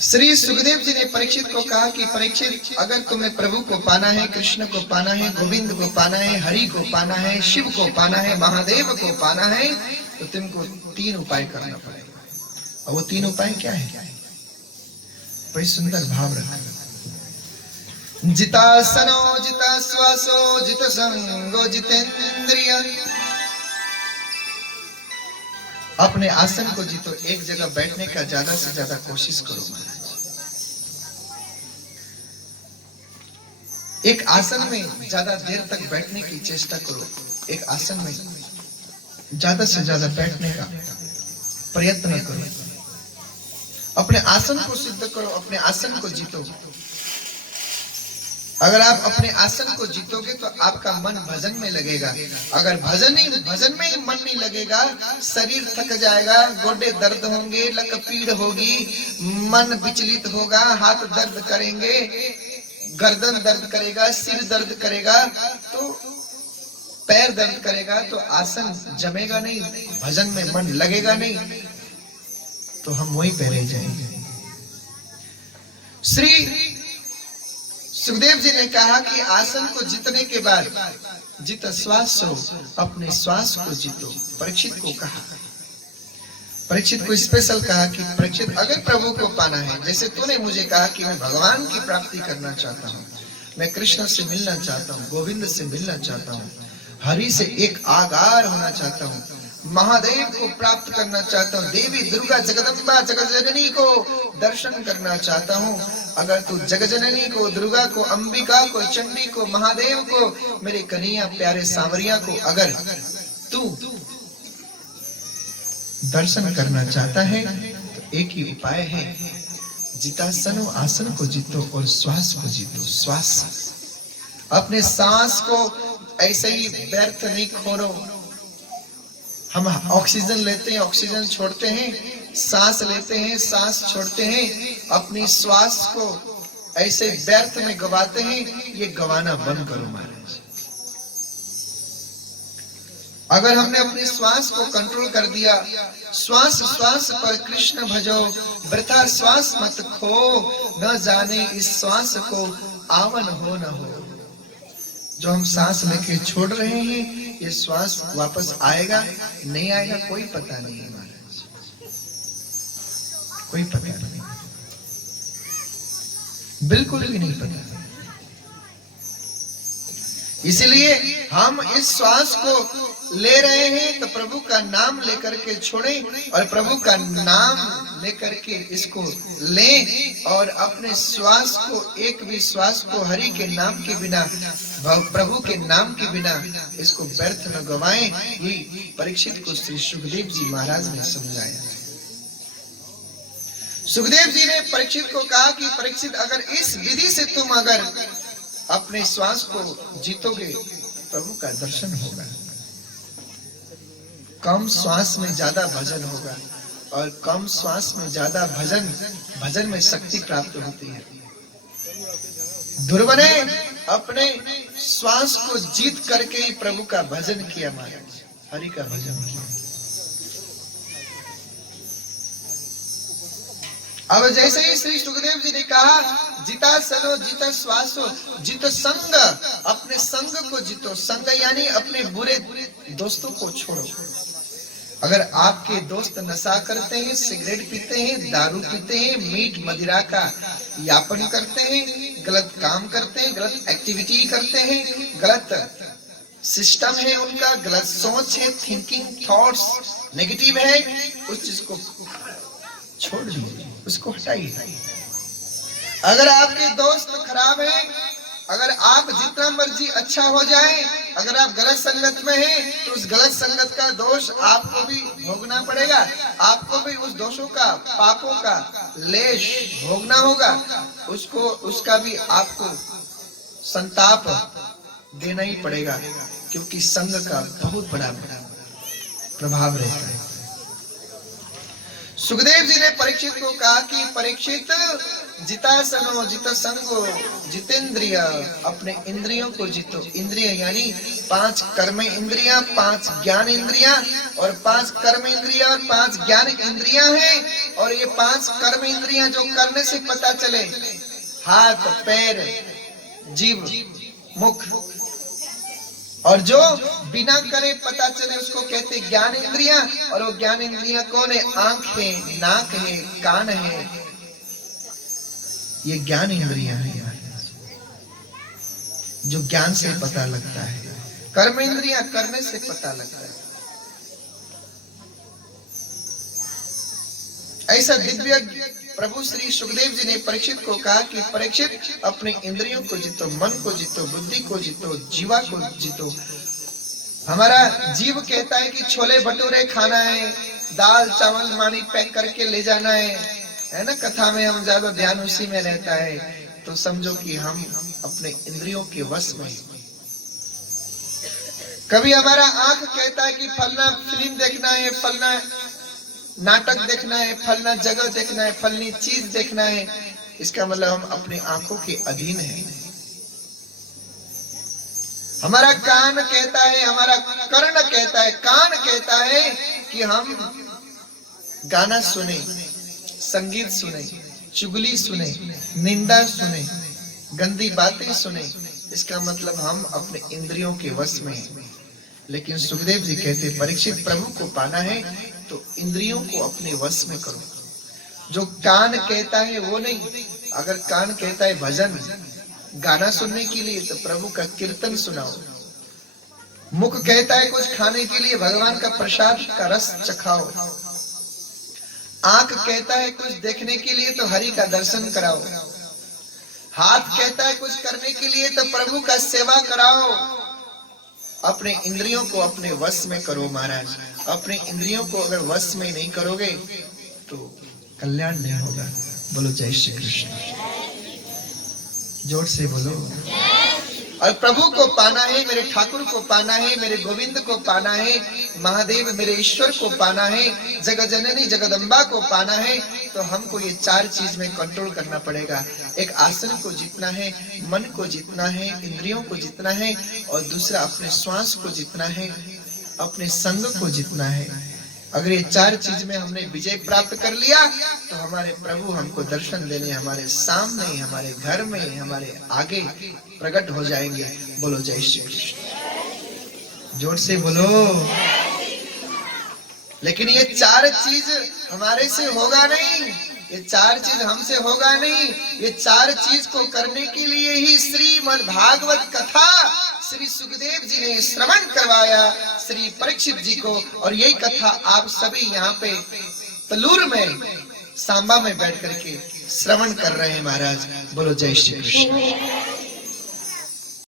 श्री सुखदेव जी ने परीक्षित को कहा कि परीक्षित, अगर तुम्हें प्रभु को पाना है, कृष्ण को पाना है, गोविंद को पाना है, हरि को पाना है, शिव को पाना है, महादेव को पाना है, तो तुमको 3 उपाय करना पड़ेगा। और वो 3 उपाय क्या है? बड़ी सुंदर भाव रखा। जितासनो जिता श्वासो जित संगो जितेंद्रिय। अपने आसन को जीतो, एक जगह बैठने का ज्यादा से ज्यादा कोशिश करो महाराज। एक आसन में ज्यादा देर तक बैठने की चेष्टा करो। एक आसन में ज्यादा से ज्यादा बैठने का प्रयत्न करो। अपने आसन को सिद्ध करो, अपने आसन को जीतो। अगर आप अपने आसन को जीतोगे तो आपका मन भजन में लगेगा। अगर भजन में ही मन नहीं लगेगा, शरीर थक जाएगा, गोडे दर्द होंगे, लक पीड़ होगी, मन विचलित होगा, हाथ दर्द करेंगे, गर्दन दर्द करेगा, सिर दर्द करेगा, तो पैर दर्द करेगा, तो आसन जमेगा नहीं, भजन में मन लगेगा नहीं, तो हम वहीं पे रह जाएंगे। श्री सुखदेव जी ने कहा कि आसन को जीतने के बाद जित श्वास हो, अपने श्वास को जीतो। परीक्षित को कहा, परीक्षित को स्पेशल कहा कि परीक्षित, अगर प्रभु को पाना है, जैसे तूने मुझे कहा कि मैं भगवान की प्राप्ति करना चाहता हूँ, मैं कृष्ण से मिलना चाहता हूँ, गोविंद से मिलना चाहता हूँ, हरि से एक आगार होना चाहता हूँ, महादेव को प्राप्त करना चाहता हूँ, देवी दुर्गा जगदम्बा जगजननी को दर्शन करना चाहता हूँ। अगर तू जगजननी को, दुर्गा को, अंबिका को, चंडी को, महादेव को, मेरे कन्हैया प्यारे सांवरिया को अगर तू दर्शन करना चाहता है, तो एक ही उपाय है, जितासनो, आसन को जीतो और श्वास को जीतो। श्वास, अपने सांस को ऐसे ही व्यर्थ नहीं खोलो। हम ऑक्सीजन लेते हैं, ऑक्सीजन छोड़ते हैं, सांस लेते हैं, सांस छोड़ते हैं, अपनी श्वास को ऐसे व्यर्थ में गवाते हैं। ये गवाना बंद करो महाराज। अगर हमने अपनी श्वास को कंट्रोल कर दिया, श्वास श्वास पर कृष्ण भजो, वृथा श्वास मत खो, न जाने इस श्वास को आवन हो न हो। जो हम सांस लेके छोड़ रहे हैं, ये श्वास वापस आएगा नहीं आएगा कोई पता नहीं है महाराज, कोई पता नहीं, बिल्कुल भी नहीं पता। इसलिए हम इस श्वास को ले रहे हैं तो प्रभु का नाम लेकर के छोड़ें, और प्रभु का नाम लेकर के इसको लें, और अपने श्वास को, एक भी श्वास को हरि के नाम के बिना, प्रभु के नाम के बिना इसको व्यर्थ न गवाएं। ये परीक्षित को श्री सुखदेव जी महाराज ने समझाया। सुखदेव जी ने परीक्षित को कहा कि परीक्षित, अगर इस विधि से तुम अगर अपने श्वास को जीतोगे, प्रभु का दर्शन होगा। कम श्वास में ज्यादा भजन होगा, और कम श्वास में ज्यादा भजन में शक्ति प्राप्त होती है। ध्रुव ने अपने श्वास को जीत करके ही प्रभु का भजन किया महाराज, हरि का भजन किया। अब जैसे ही श्री सुखदेव जी ने कहा, जिता सनो जिता श्वासो जित संग, अपने संग को जीतो। संग यानी अपने बुरे दोस्तों को छोड़ो। अगर आपके दोस्त नशा करते हैं, सिगरेट पीते हैं, दारू पीते हैं, मीट मदिरा का यापन करते हैं, गलत काम करते हैं, गलत एक्टिविटी करते हैं, गलत सिस्टम है उनका, गलत सोच है, थिंकिंग थॉट्स नेगेटिव है, उस चीज को छोड़ दीजिए, उसको हटाइए। अगर आपके दोस्त खराब हैं, अगर आप जितना मर्जी अच्छा हो जाए, अगर आप गलत संगत में हैं, तो उस गलत संगत का दोष आपको भी भोगना पड़ेगा। आपको भी उस दोषों का, पापों का लेश भोगना होगा। उसका भी आपको संताप देना ही पड़ेगा, क्योंकि संग का बहुत बड़ा प्रभाव रहता है। सुखदेव जी ने परीक्षित को कहा कि परीक्षित, जितासनो जित संगो जितेंद्रिय, अपने इंद्रियों को जीतो। इंद्रिय यानी 5 कर्म इंद्रियां, 5 ज्ञान इंद्रियां, और 5 कर्म इंद्रियां और 5 ज्ञान इंद्रियां हैं। और ये 5 कर्म इंद्रियां जो करने से पता चले, हाथ पैर जीभ मुख, और जो बिना करे पता चले उसको कहते ज्ञान इंद्रियां। और वो ज्ञान इंद्रियां कौन है? आंख है, नाक है, कान है, ये ज्ञान इंद्रियां हैं जो ज्ञान से पता लगता है। कर्म इंद्रियां करने से पता लगता है। ऐसा दिव्य प्रभु श्री सुखदेव जी ने परीक्षित को कहा कि परीक्षित, अपने इंद्रियों को जीतो, मन को जीतो, बुद्धि को जीतो, जीवा को जीतो। हमारा जीव कहता है कि छोले भटूरे खाना है, दाल चावल मानी पैक करके ले जाना है ना। कथा में हम ज्यादा ध्यान उसी में रहता है। तो समझो कि हम अपने इंद्रियों के वश में। कभी हमारा आंख कहता है कि फलना फिल्म देखना है, फलना नाटक देखना है, फलना जगह देखना है, फलनी चीज देखना है। इसका मतलब हम अपने आंखों के अधीन हैं। हमारा कान कहता है, हमारा कर्ण कहता है, कान कहता है कि हम गाना सुने, संगीत सुने, चुगली सुने, निंदा सुने, गंदी बातें सुने। इसका मतलब हम अपने इंद्रियों के वश में हैं। लेकिन सुखदेव जी कहते, परीक्षित, प्रभु को पाना है तो इंद्रियों को अपने वश में करो। जो कान कहता है वो नहीं। अगर कान कहता है भजन गाना सुनने के लिए, तो प्रभु का कीर्तन सुनाओ। मुख कहता है कुछ खाने के लिए, भगवान का प्रसाद का रस चखाओ। आंख कहता है कुछ देखने के लिए, तो हरि का दर्शन कराओ। हाथ कहता है कुछ करने के लिए, तो प्रभु का सेवा कराओ। अपने इंद्रियों को अपने वश में करो महाराज। अपने इंद्रियों को अगर वश में नहीं करोगे तो कल्याण नहीं होगा। बोलो जय श्री कृष्ण, जोर से बोलो। और प्रभु को पाना है, मेरे ठाकुर को पाना है, मेरे गोविंद को पाना है, महादेव मेरे ईश्वर को पाना है, जगजननी जगदम्बा को पाना है, तो हमको ये 4 चीज में कंट्रोल करना पड़ेगा। एक आसन को जीतना है, मन को जीतना है, इंद्रियों को जीतना है, और दूसरा अपने श्वास को जीतना है, अपने संग को जीतना है। अगर ये 4 चीज में हमने विजय प्राप्त कर लिया तो हमारे प्रभु हमको दर्शन देने हमारे सामने, हमारे घर में, हमारे आगे प्रकट हो जाएंगे। बोलो जय श्री कृष्ण, जोर से बोलो। लेकिन ये 4 चीज हमारे से होगा नहीं, ये 4 चीज हमसे होगा नहीं। ये 4 चीज को करने के लिए ही श्रीमद् भागवत कथा श्री सुखदेव जी ने श्रवण करवाया श्री परीक्षित जी को। और यही कथा आप सभी यहाँ पे तलूर में, सांबा में बैठ करके श्रवण कर रहे हैं महाराज। बोलो जय श्री कृष्ण।